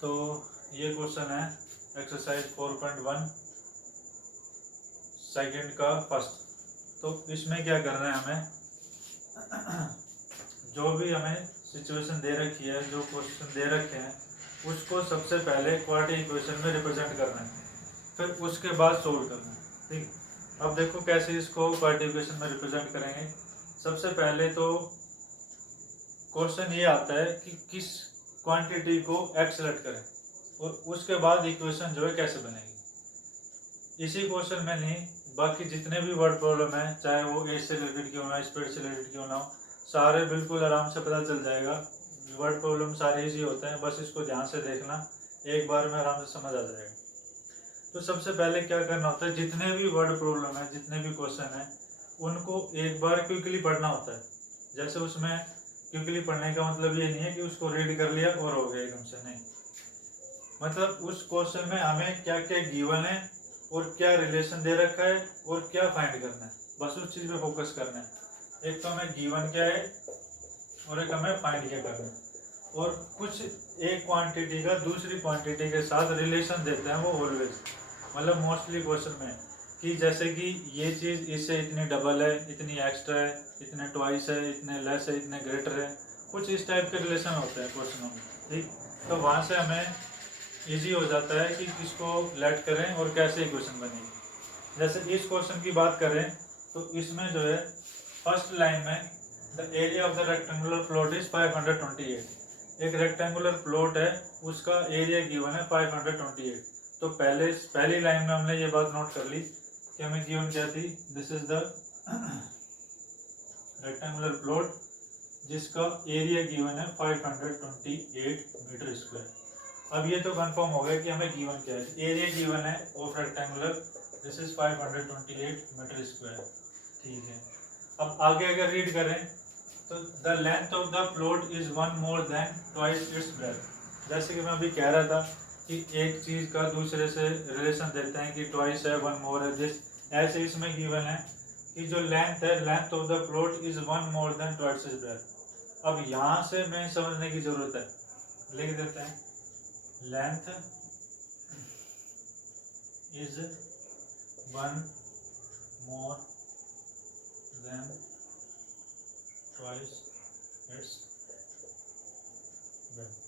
तो ये क्वेश्चन है एक्सरसाइज 4.1 सेकंड का फर्स्ट। तो इसमें क्या करना है हमें, जो भी हमें सिचुएशन दे रखी है, जो क्वेश्चन दे रखे हैं, उसको सबसे पहले क्वाड्रेटिक इक्वेशन में रिप्रेजेंट करना है, फिर उसके बाद सोल्व करना है। ठीक, अब देखो कैसे इसको क्वाड्रेटिक इक्वेशन में रिप्रेजेंट करेंगे। सबसे पहले तो क्वेश्चन ये आता है कि किस क्वांटिटी को x सेलेक्ट करें, और उसके बाद इक्वेशन जो है कैसे बनेगी। इसी क्वेश्चन में नहीं, बाकी जितने भी वर्ड प्रॉब्लम है, चाहे वो एज से रिलेटेड क्यों ना हो, स्पीड से रिलेटेड क्यों ना हो, सारे बिल्कुल आराम से पता चल जाएगा। वर्ड प्रॉब्लम सारे इजी होते हैं, बस इसको ध्यान से देखना, एक बार में आराम से समझ आ जाएगा। तो सबसे पहले क्या करना होता है, जितने भी वर्ड प्रॉब्लम है, जितने भी क्वेश्चन है, उनको एक बार क्विकली पढ़ना होता है। जैसे उसमें क्विकली पढ़ने का मतलब ये नहीं है कि उसको रीड कर लिया और हो गया एकदम से, नहीं। मतलब उस क्वेश्चन में हमें क्या क्या गिवन है और क्या रिलेशन दे रखा है और क्या फाइंड करना है, बस उस चीज पे फोकस करना है। एक तो हमें गिवन क्या है और एक हमें फाइंड क्या करना है। और कुछ एक क्वांटिटी का दूसरी क्वांटिटी के साथ रिलेशन देते हैं वो ऑलवेज, मतलब मोस्टली क्वेश्चन में, कि जैसे कि ये चीज़ इससे इतनी डबल है, इतनी एक्स्ट्रा है, इतने ट्वाइस है, इतने लेस है, इतने ग्रेटर है, कुछ इस टाइप के रिलेशन होते हैं क्वेश्चनों में। ठीक, तो वहाँ से हमें इजी हो जाता है कि किसको लेट करें और कैसे इक्वेशन बनेगी। जैसे इस क्वेश्चन की बात करें तो इसमें जो है फर्स्ट लाइन में the area of the rectangular plot is 528। एक रेक्टेंगुलर प्लॉट है, उसका एरिया गिवन है 528। तो पहली लाइन में हमने ये बात नोट कर ली कि हमें गिवन क्या थी, this is the rectangular plot जिसका एरिया गिवन है 528 मीटर स्क्वायर। अब ये तो कंफर्म हो गया कि हमें गिवन क्या है, एरिया गिवन है of rectangular, this is 528 metre square. ठीक है, अब आगे अगर रीड करें तो the length of the plot is one more than twice its breadth. जैसे कि मैं अभी कह रहा था कि एक चीज का दूसरे से रिलेशन देते हैं कि ट्वाइस है, वन मोर है, दिस, ऐसे इसमें गिवन है कि जो लेंथ है, length of the plot is one more than twice its breath. अब यहाँ से मैं समझने की जरूरत है, लिख देते हैं length is one more than twice its breath.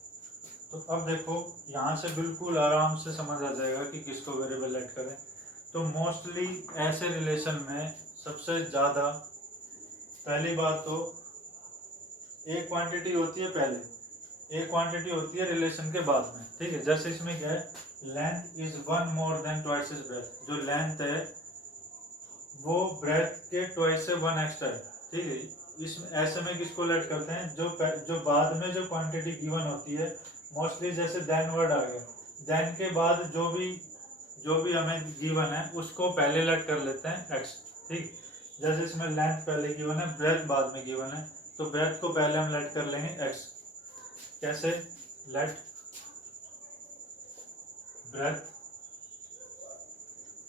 तो अब देखो यहाँ से बिल्कुल आराम से समझ आ जाएगा कि किसको वेरिएबल लेट करें। तो मोस्टली ऐसे रिलेशन में सबसे ज़्यादा, पहली बात तो एक क्वांटिटी होती है पहले, एक क्वांटिटी होती है रिलेशन के बाद में। ठीक है, जैसे इसमें क्या है, length is one more than twice is breadth. जो लेंथ है वो ब्रेथ के ट्वाइस से वन एक्स्ट्रा है। ठीक है, इसमें ऐसे में किसको लेट करते हैं, जो बाद में जो क्वांटिटी गिवन होती है, मोस्टली जैसे देन वर्ड आ गया, देन के बाद जो भी हमें गिवन है उसको पहले लेट कर लेते हैं एक्स। ठीक, जैसे इसमें लेंथ पहले गिवन है, ब्रेथ बाद में गिवन है, तो ब्रेथ को पहले हम लेट कर लेंगे एक्स। कैसे, let breadth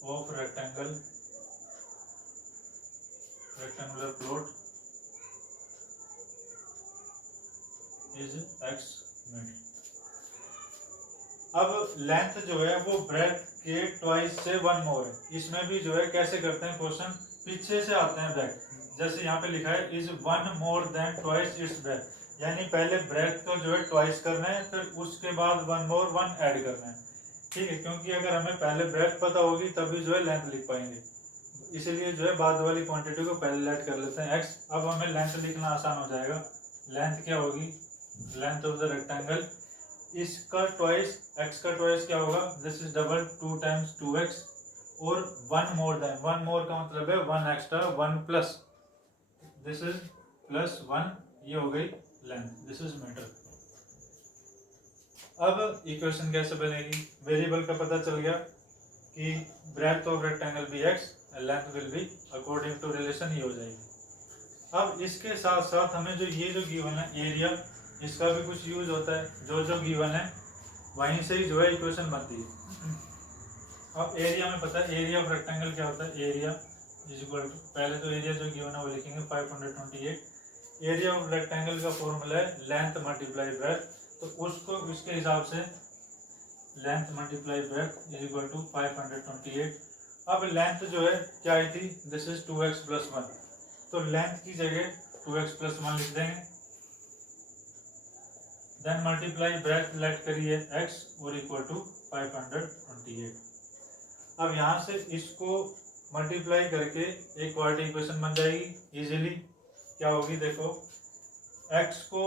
of rectangular plot is x metre. अब लेंथ जो है वो ब्रेथ के ट्वाइस से वन मोर है। इसमें भी जो है कैसे करते हैं क्वेश्चन, पीछे से आते हैं ब्रेथ। जैसे यहाँ पे लिखा है is one more than twice its breath, यानी पहले ब्रेथ को जो है ट्वाइस करना है, फिर उसके बाद वन मोर वन ऐड करना है। ठीक है, क्योंकि अगर हमें पहले ब्रेथ पता होगी तभी जो है लेंथ लिख पाएंगे, इसीलिए जो है बाद वाली क्वांटिटी को पहले लेट कर लेते हैं एक्स। अब हमें लेंथ लिखना आसान हो जाएगा। लेंथ क्या होगी, लेंथ ऑफ द रेक्टेंगल, इसका ट्वाइस, एक्स का ट्वाइस क्या होगा, this is double, two times two X, और one more than, one more का मतलब है one extra, one plus, this is plus one, ये हो गई लेंथ, दिस इज मीटर। अब इक्वेशन कैसे बनेगी, वेरिएबल का पता चल गया कि ब्रेथ ऑफ रेक्टेंगल भी X, length will be according to relation, ये हो जाएगी। अब इसके साथ साथ हमें जो ये जो गिवन है एरिया, इसका भी कुछ यूज होता है, जो गिवन है वहीं से ही जो है इक्वेशन बनती है। अब एरिया में पता है, एरिया ऑफ रेक्टेंगल क्या होता है, एरिया इज इक्वल टू, पहले तो एरिया जो गिवन है वो लिखेंगे 528। एरिया ऑफ रेक्टेंगल का फॉर्मूला है लेंथ मल्टीप्लाई ब्रेथ, तो उसको इसके हिसाब से length multiply breadth is equal to 528। अब लेंथ जो है क्या आई थी, दिस इज 2x प्लस 1, तो लेंथ की जगह 2x प्लस 1 लिख देंगे। देन मल्टीप्लाई ब्रेथ लेट करिए x और इक्वल टू 528। अब यहाँ से इसको मल्टीप्लाई करके एक क्वाड्रेटिक इक्वेशन बन जाएगी इजीली। क्या होगी देखो, x को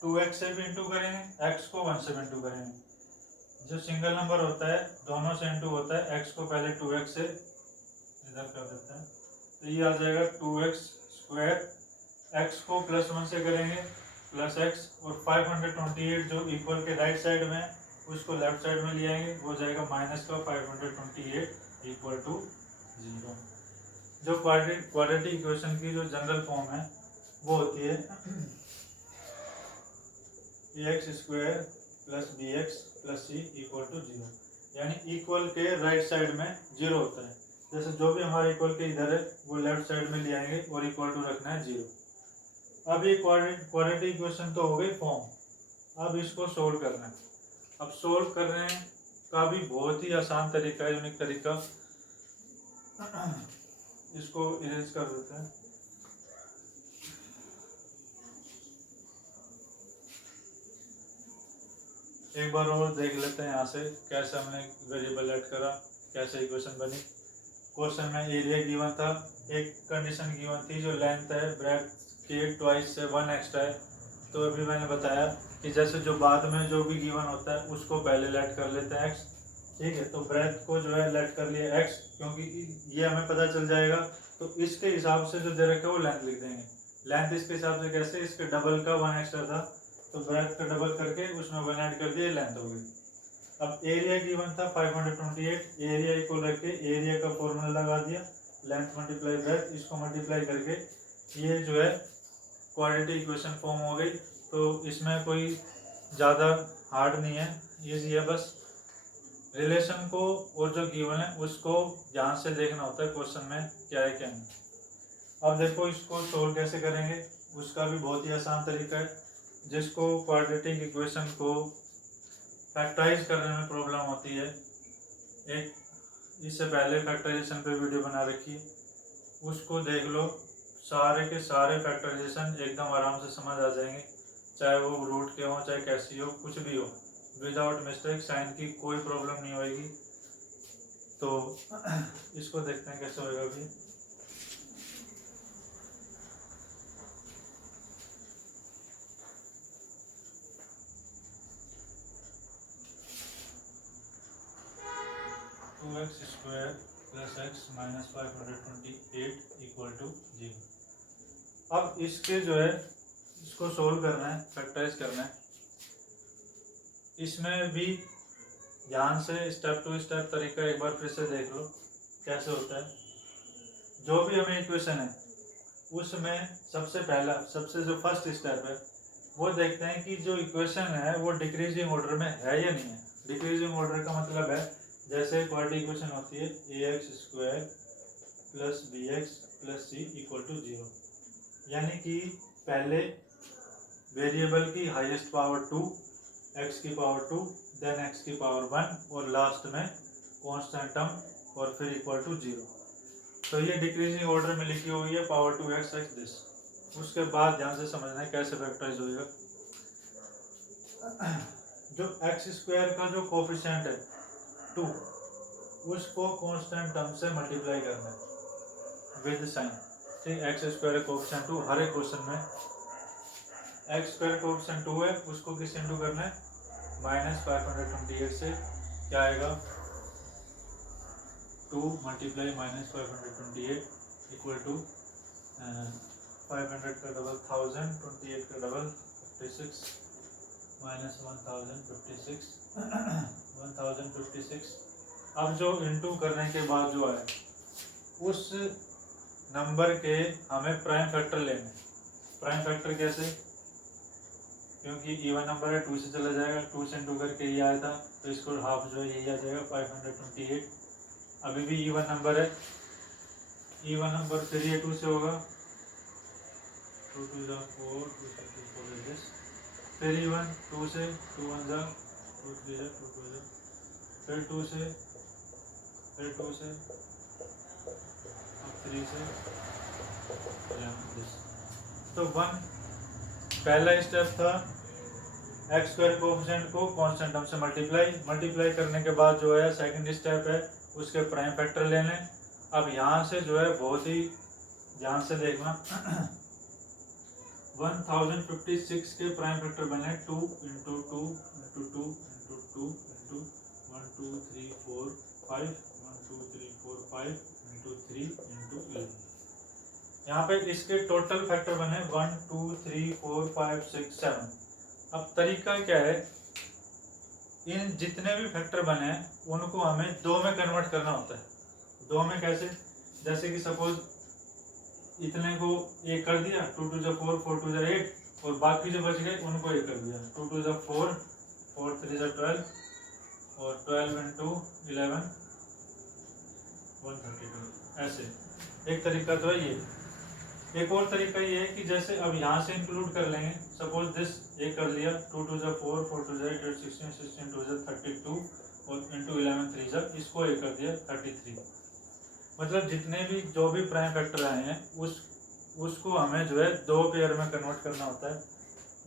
2x से भी इंटू करेंगे, x को 1 से भी इंटू करेंगे। जो सिंगल नंबर होता है दोनों से इंटू होता है, x को पहले 2x से इधर कर देते हैं, तो ये आ जाएगा 2x स्क्वायर। x को प्लस 1 से करेंगे प्लस x, और 528 जो इक्वल के राइट साइड में उसको लेफ्ट साइड में ले आएंगे, वो जाएगा माइनस का 528 इक्वल टू 0। जो क्वाड्रेटिक इक्वेशन की जो जनरल फॉर्म है वो होती है ax square plus bx plus c equal to 0, यानी इक्वल के राइट साइड में 0 होता है। जैसे जो भी हमारे इक्वल के इधर है वो लेफ्ट साइड में ले आएंगे और इक्वल टू रखना है 0। अब ये क्वाड्रेटिक इक्वेशन तो हो गई फॉर्म, अब इसको सोल्व करना है। अब सोल्व करने का भी बहुत ही आसान तरीका है, यूनिक तरीका। इसको इरेज कर देते हैं। एक बार और देख लेते हैं यहाँ से कैसे हमने वेरिएबल ऐड करा, कैसे इक्वेशन बनी। क्वेश्चन में एरिया गिवन था, एक कंडीशन गिवन थी जो लेंथ है ब्रेथ के ट्वाइस से 1 एक्स्ट्रा है। तो अभी मैंने बताया कि जैसे जो बाद में जो भी गिवन होता है उसको पहले लेट कर लेते हैं x, ठीक है। तो ब्रेथ को जो है लेट कर लिया x, क्योंकि ये हमें पता चल जाएगा, तो इसके हिसाब से जो दे रखा है वो लेंथ लिख देंगे। लेंथ इसके हिसाब से कैसे, इसके डबल का 1 एक्स्ट्रा था तो ब्रेथ का डबल करके उसमें 1 ऐड कर दिया, लेंथ हो गई। अब एरिया गिवन था 528, एरिया इक्वल रख के एरिया का फॉर्मूला लगा दिया, लेंथ मल्टीप्लाई ब्रेथ, इसको मल्टीप्लाई करके ये जो है क्वाड्रेटिक इक्वेशन फॉर्म हो गई। तो इसमें कोई ज़्यादा हार्ड नहीं है, इजी है। बस रिलेशन को और जो गिवन है उसको ध्यान से देखना होता है क्वेश्चन में क्या है क्या नहीं। अब देखो इसको सोल्व कैसे करेंगे, उसका भी बहुत ही आसान तरीका है। जिसको क्वाड्रेटिक इक्वेशन को फैक्टराइज करने में प्रॉब्लम होती है, एक इससे पहले फैक्टराइजेशन पे वीडियो बना रखी है, उसको देख लो। सारे के सारे फैक्टराइजेशन एकदम आराम से समझ आ जाएंगे, चाहे वो रूट के हो चाहे कैसी हो, कुछ भी हो, विदाउट मिस्टेक। साइन की कोई प्रॉब्लम नहीं होगी। तो इसको देखते हैं कैसे होएगा अभी। x square plus x minus 528 equal to 0। अब इसके जो है इसको सोल्व करना है, फैक्टराइज करना है। इसमें भी ध्यान से स्टेप टू स्टेप तरीका एक बार फिर से देख लो कैसे होता है। जो भी हमें इक्वेशन है उसमें सबसे पहला, सबसे जो फर्स्ट स्टेप है वो देखते हैं कि जो इक्वेशन है वो डिक्रीजिंग ऑर्डर में है या नहीं है। डिक्रीजिंग ऑर्डर का मतलब है जैसे क्वाड्रेटिक इक्वेशन होती है ax square plus bx plus c equal to 0, यानी कि पहले वेरिएबल की हाईएस्ट पावर 2, x की पावर 2, देन x की पावर 1 और लास्ट में कांस्टेंट टर्म और फिर इक्वल टू 0। तो ये डिक्रीजिंग ऑर्डर में लिखी हुई है पावर 2x एक्स दिस। उसके बाद ध्यान से समझना है कैसे फैक्टराइज होएगा। जो x स्क्वायर का जो कोफिशिएंट है 2, उसको कांस्टेंट टर्म से मल्टीप्लाई करना है विद साइन, ठीक। एक्स स्क्वायर कोफिशिएंट 2 हर एक क्वेश्चन में एक्स स्क्वायर कोफिशिएंट 2 है, उसको किस इंटू करना है, माइनस 528 से। क्या आएगा, 2 मल्टीप्लाई माइनस 528 इक्वल टू 500 का डबल 1000, 28 का डबल 56 माइनस 1056 1056। अब जो इंटू करने के बाद जो है उस नंबर के हमें प्राइम फैक्टर लेने। प्राइम फैक्टर कैसे, क्योंकि इवन नंबर है 2 से चला जाएगा, 2 से इंटू करके ये आया था तो इसको हाफ जो है यही आ जाएगा 528। अभी भी इवन नंबर है, इवन नंबर फिर ये 2 से होगा, 2 2 4 2 4 फिर इवन 2 से 2 1 जा 2 3 है, 2 2 है, फिर 2 से, फिर 2 से, अब 3 से 11। तो 1 पहला स्टेप था एक्स स्क्वायर कोफिशिएंट को कांस्टेंट टर्म से मल्टीप्लाई करने के बाद जो है सेकंड स्टेप है उसके प्राइम फैक्टर ले लें। अब यहाँ से जो है बहुत ही ध्यान से देखना 1056 के प्राइम फैक्टर बने 2 into 2 into 2 into 2 into 1 2 3 4 5 1 2 3 4 5 into 3 into 11। यहाँ पे इसके टोटल फैक्टर बने 1 2 3 4 5 6 7। अब तरीका क्या है, इन जितने भी फैक्टर बने हैं उनको हमें दो में कन्वर्ट करना होता है। दो में कैसे, जैसे कि सपोज इतने को एक कर दिया 2 2 जा 4 4 2 जा 8 और बाकी जो बच गए उनको एक कर दिया 2 2 जा 4 4 3 जा 12 और 12 इंटू 11 132। ऐसे एक तरीका तो है ये। एक और तरीका ये है कि जैसे अब यहाँ से इंक्लूड कर लेंगे, सपोज दिस एक कर लिया 2 2 जा 4 4 2 जा 8 8 16 16 2 जा 32 और इंटू 11 3 जा इसको एक कर दिया 33। मतलब जितने भी जो भी प्राइम फैक्टर आए हैं उसको हमें जो है दो पेयर में कन्वर्ट करना होता है।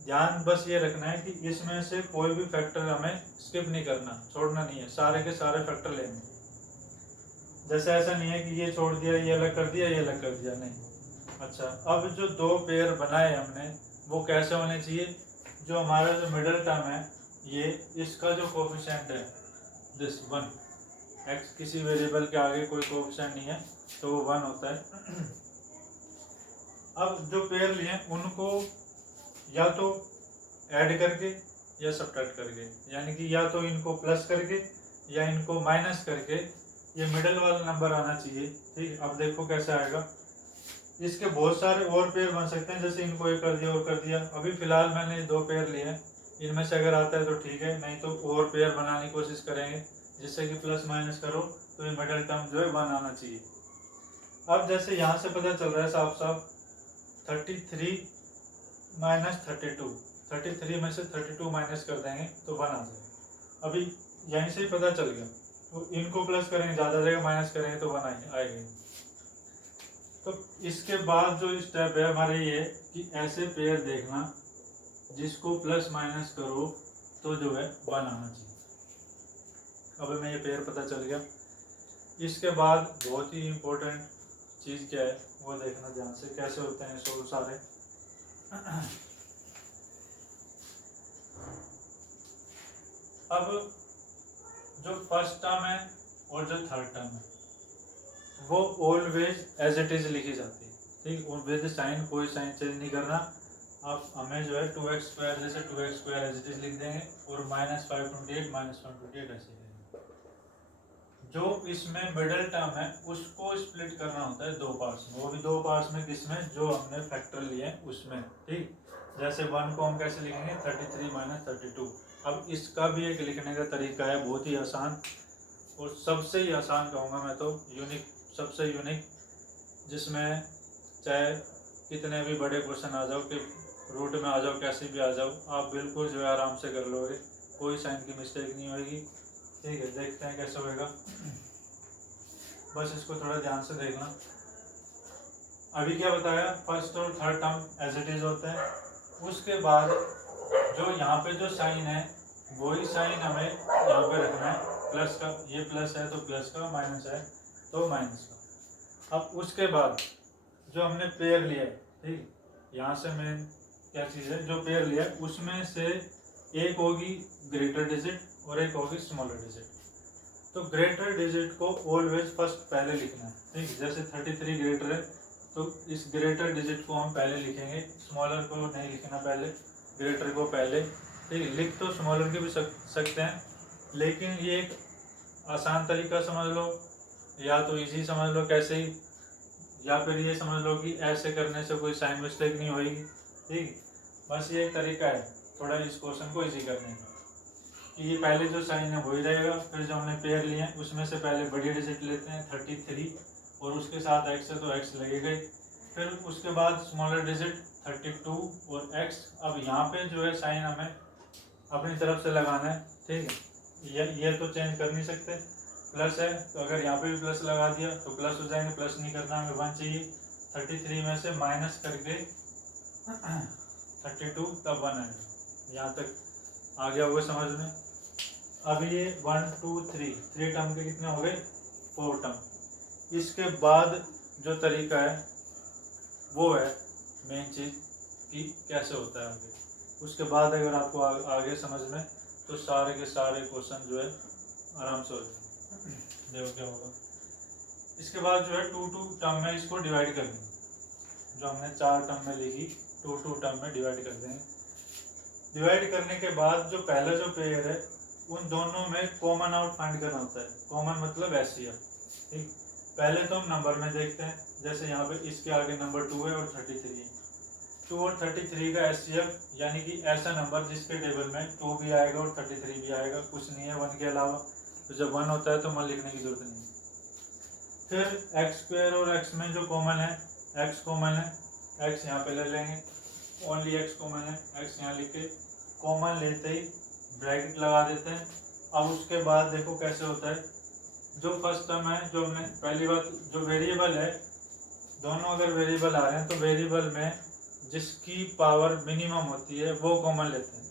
ध्यान बस ये रखना है कि इसमें से कोई भी फैक्टर हमें स्किप नहीं करना, छोड़ना नहीं है, सारे के सारे फैक्टर लेंगे। जैसे ऐसा नहीं है कि ये छोड़ दिया ये अलग कर दिया ये अलग कर दिया, नहीं। अच्छा, अब जो दो पेयर बनाए हमने वो कैसे होने चाहिए, जो हमारा जो मिडिल टर्म है ये इसका जो कोफिशिएंट है दिस 1, एक्स किसी वेरिएबल के आगे कोई कोफिशिएंट नहीं है तो वो 1 होता है। अब जो पेयर लिए उनको या तो ऐड करके या सब्ट्रैक्ट करके, यानी कि या तो इनको प्लस करके या इनको माइनस करके ये मिडिल वाला नंबर आना चाहिए। ठीक, अब देखो कैसे आएगा। इसके बहुत सारे और पेयर बन सकते हैं, जैसे इनको एक कर दिया और कर दिया। अभी फिलहाल मैंने दो पेयर लिए हैं, इनमें से अगर आता है तो ठीक है, नहीं तो और पेयर बनाने की कोशिश करेंगे जिससे कि प्लस माइनस करो तो ये मिडिल टर्म जो है 1 आना चाहिए। अब जैसे यहाँ से पता चल रहा है साफ साफ 33 माइनस 32, 33 में से 32 माइनस कर देंगे तो 1 आ जाएगा। अभी यहीं से ही पता चल गया, तो इनको प्लस करेंगे ज़्यादा जाएगा, माइनस करेंगे तो 1 आएगा। तो इसके बाद जो स्टेप है हमारे ये कि ऐसे पेयर देखना जिसको प्लस माइनस करो तो जो है 1 आना चाहिए। अब हमें ये पेयर पता चल गया। इसके बाद बहुत ही इम्पोर्टेंट चीज़ क्या है वो देखना ध्यान से, कैसे होते हैं सोल्व सारे। अब जो फर्स्ट टर्म है और जो थर्ड टर्म है वो ऑलवेज एज इट इज लिखी जाती है। ठीक, विद साइन, कोई साइन चेंज नहीं करना। अब हमें जो है 2x स्क्वायर जैसे 2x square as it is लिख देंगे और -528 -128 ऐसे लिखेंगे। जो इसमें मिडिल टर्म है उसको स्प्लिट करना होता है दो पार्ट्स में, वो भी दो पार्ट्स में, किसमें, जो हमने फैक्टर लिए हैं उसमें। ठीक, जैसे 1 को हम कैसे लिखेंगे 33 - 32। अब इसका भी एक लिखने का तरीका है बहुत ही आसान, और सबसे ही आसान कहूँगा मैं तो, यूनिक, सबसे यूनिक, जिसमें चाहे कितने भी बड़े क्वेश्चन आ जाओ कि रूट में आ जाओ, कैसे भी आ जाओ, आप बिल्कुल जो है आराम से कर लोगे, कोई साइन की मिस्टेक नहीं होगी। ठीक है, देखते हैं कैसे होएगा, बस इसको थोड़ा ध्यान से देखना। अभी क्या बताया, फर्स्ट और third term as it is होते हैं। उसके बाद जो यहाँ पे जो साइन है वही साइन हमें यहाँ पे रखना है, प्लस का, ये प्लस है तो प्लस का, माइनस है तो माइनस का। अब उसके बाद जो हमने पेयर लिया है, ठीक, यहाँ से मेन क्या चीज़ है, जो पेयर लिया है उसमें से एक होगी ग्रेटर डिजिट और एक होगी स्मॉलर डिजिट। तो ग्रेटर डिजिट को ऑलवेज फर्स्ट पहले लिखना है। ठीक, जैसे 33 ग्रेटर है तो इस ग्रेटर डिजिट को हम पहले लिखेंगे, स्मॉलर को नहीं लिखना पहले, ग्रेटर को पहले। ठीक, लिख तो स्मॉलर के भी सकते हैं, लेकिन ये एक आसान तरीका समझ लो या तो इजी समझ लो कैसे ही, या फिर ये समझ लो कि ऐसे करने से कोई साइन मिस्टेक नहीं होगी। ठीक, बस ये एक तरीका है थोड़ा इस क्वेश्चन को इजी करने का, कि ये पहले जो साइन है वही रहेगा, फिर जो हमने पेयर लिए हैं उसमें से पहले बड़ी डिजिट लेते हैं 33 और उसके साथ x है तो x लगेगा ही, फिर उसके बाद स्मॉलर डिजिट 32 और x। अब यहाँ पे जो है साइन हमें अपनी तरफ से लगाना है, ठीक है। ये तो चेंज कर नहीं सकते, प्लस है तो अगर यहाँ पे भी प्लस लगा दिया तो प्लस हो जाएंगे, प्लस नहीं करना, हमें 1 चाहिए। 33 में से माइनस करके 32 तब 1 आएगा। यहाँ तक आ गया होगा समझ में। अब ये 1 2 3 टर्म के कितने हो गए, 4 टर्म। इसके बाद जो तरीका है वो है मेन चीज कि कैसे होता है आगे। उसके बाद अगर आपको आगे समझ में तो सारे के सारे क्वेश्चन जो है आराम से हो जाएंगे। देखो क्या होगा। इसके बाद जो है 2 टर्म में इसको डिवाइड कर देंगे, जो हमने 4 टर्म में लिखी 2 टर्म में डिवाइड कर देंगे। डिवाइड करने के बाद जो पहला जो पेयर है उन दोनों में कॉमन आउट फाइंड करना होता है। कॉमन मतलब एचसीएफ, ठीक। पहले तो हम नंबर में देखते हैं, जैसे यहाँ पे इसके आगे नंबर 2 है और 33 है। 2 और 33 का एचसीएफ यानी कि ऐसा नंबर जिसके टेबल में 2 भी आएगा और 33 भी आएगा, कुछ नहीं है 1 के अलावा। तो जब 1 होता है तो 1 लिखने की जरूरत नहीं है। फिर एक्स स्क्वायर और एक्स में जो कॉमन है, एक्स कॉमन है, एक्स यहाँ पे ले लेंगे, ओनली एक्स कॉमन है, एक्स यहाँ लिख के कॉमन लेते ही ब्रैकेट लगा देते हैं। अब उसके बाद देखो कैसे होता है। जो फर्स्ट टर्म है, जो हमने पहली बात, जो वेरिएबल है, दोनों अगर वेरिएबल आ रहे हैं तो वेरिएबल में जिसकी पावर मिनिमम होती है वो कॉमन लेते हैं।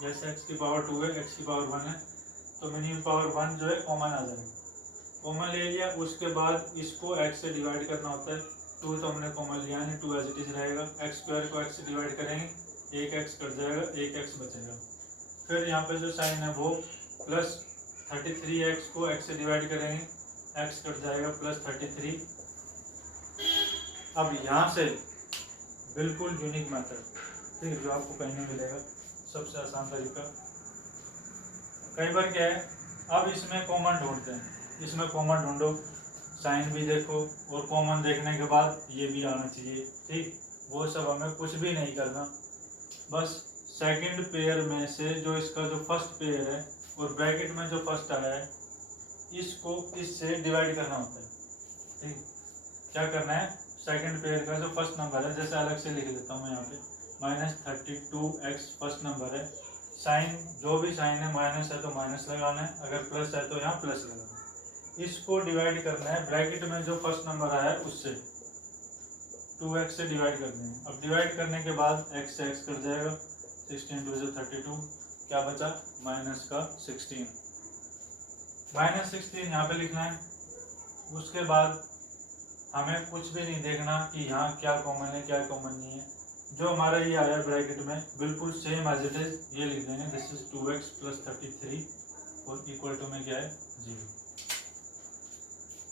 जैसे x की पावर 2 है, x की पावर 1 है, तो मिनिमम पावर 1 जो है कॉमन आ जाएगा। कॉमन ले लिया, उसके बाद इसको x से डिवाइड करना होता है। 2 तो हमने कॉमन लिया नहीं, 2 एज इट इज रहेगा। एक्स स्क्वायर को x से डिवाइड करेंगे, एक x कट जाएगा, एक x बचेगा। फिर यहाँ पे जो साइन है वो प्लस 33x को x से डिवाइड करेंगे, x कट जाएगा, प्लस 33। अब यहाँ से बिल्कुल यूनिक मेथड, ठीक है, जो आपको कहीं नहीं मिलेगा, सबसे आसान तरीका। कई बार क्या है, अब इसमें कॉमन ढूंढते हैं, इसमें कॉमन ढूंढो, साइन भी देखो और कॉमन देखने के बाद ये भी आना चाहिए, ठीक। वो सब हमें कुछ भी नहीं करना, बस सेकंड पेयर में से जो इसका जो फर्स्ट पेयर है और ब्रैकेट में जो फर्स्ट आया है इसको इससे डिवाइड करना होता है, ठीक। क्या करना है, सेकंड पेयर का जो फर्स्ट नंबर है, जैसे अलग से लिख लेता हूँ मैं यहाँ पे, -32x फर्स्ट नंबर है। साइन जो भी साइन है, माइनस है तो माइनस लगाना है, अगर प्लस है तो यहाँ प्लस लगाना है। इसको डिवाइड करना है ब्रैकेट में जो फर्स्ट नंबर आया है उससे, 2x से डिवाइड कर देंगे। अब डिवाइड करने के बाद x से x कट जाएगा, 16 2 से 32, क्या बचा माइनस का 16, -16 यहाँ पे लिखना है। उसके बाद हमें कुछ भी नहीं देखना कि यहाँ क्या कॉमन है क्या कॉमन नहीं है, जो हमारा ये आया ब्रैकेट में बिल्कुल सेम एज इट इज ये लिख देंगे, दिस इज 2x प्लस 33 और इक्वल टू में क्या है 0।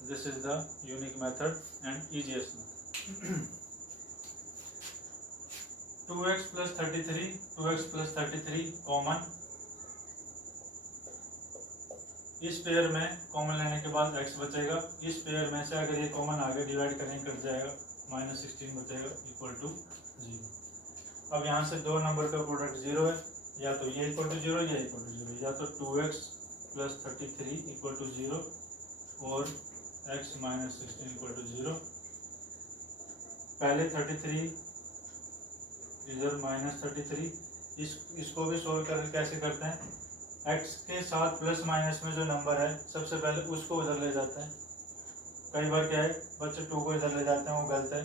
This is the unique method and easiest method. 2x plus 33, 2x plus 33 common, इस पेयर में कॉमन लेने के बाद x बचेगा, इस पेयर में से अगर ये कॉमन आगे डिवाइड करेंगे कट जाएगा, -16 बचेगा इक्वल टू 0। अब यहाँ से दो नंबर का प्रोडक्ट 0 है, या तो ये इक्वल टू 0 या इक्वल टू 0, या तो 2x प्लस 33 इक्वल टू 0 और x माइनस 16 इक्वल टू 0। पहले 33 इधर -33, इसको भी सोल्व कर कैसे करते हैं, x के साथ प्लस माइनस में जो नंबर है सबसे पहले उसको उधर ले जाते हैं। कई बार क्या है बच्चे 2 को इधर ले जाते हैं, वो गलत है।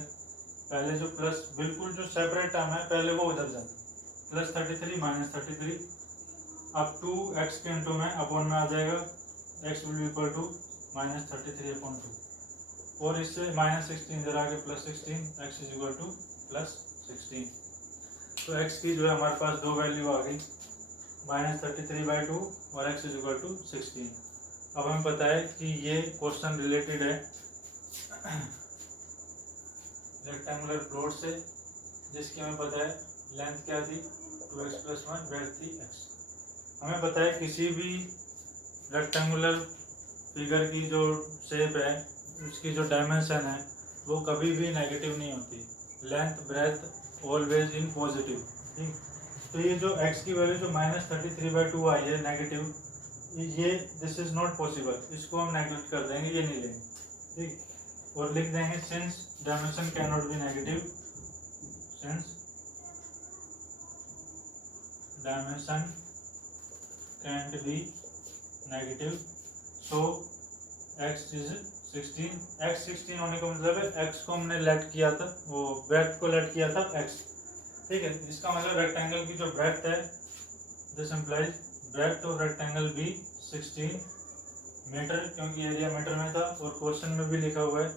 पहले जो प्लस बिल्कुल जो सेपरेट टर्म है पहले वो उधर जाता है, +33 -33। अब 2x के इंटू में अपॉन में आ जाएगा, x will be equal to -33/2, और इससे -16 इधर आगे +16, x इज इक्वल टू +16। तो x की जो है हमारे पास दो वैल्यू आ गई, -33/2 और x इज इक्वल टू 16। अब हमें पता है कि ये क्वेश्चन रिलेटेड है रेक्टेंगुलर प्लॉट से, जिसकी हमें पता है लेंथ क्या थी 2x + 1, ब्रेड्थ थी x। हमें पता है किसी भी रेक्टेंगुलर फिगर की जो शेप है उसकी जो डायमेंशन है वो कभी भी नेगेटिव नहीं होती, length breadth always in positive, ठीक। तो ये जो x की वैल्यू जो -33/2 आई है नेगेटिव, ये दिस इज नॉट पॉसिबल, इसको हम नेगलेक्ट कर देंगे, ये नहीं लेंगे, ठीक। और लिख देंगे since dimension can not be negative, since dimension can't be negative, so x is 16। x 16 होने का मतलब है x को हमने लेट किया था, वो ब्रेथ को लेट किया था x, ठीक है। इसका मतलब रेक्टेंगल की जो ब्रेथ है, this implies breadth of rectangle भी 16 मीटर, क्योंकि एरिया मीटर में था और क्वेश्चन में भी लिखा हुआ है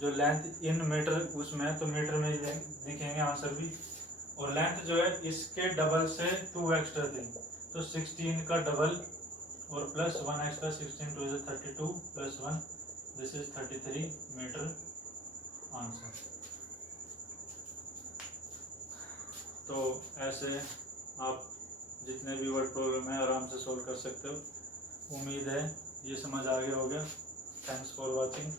जो लेंथ इन मीटर उसमें है, तो मीटर में ही लिखेंगे आंसर भी। और लेंथ जो है इसके डबल से 2 एक्स्ट्रा थी, तो 16 का डबल और plus 1 extra, 16 2 is 32 plus 1, this is 33 metre answer. तो ऐसे आप जितने भी वर्ड प्रॉब्लम है आराम से सॉल्व कर सकते हो। उम्मीद है ये समझ आ गया होगा। Thanks for watching.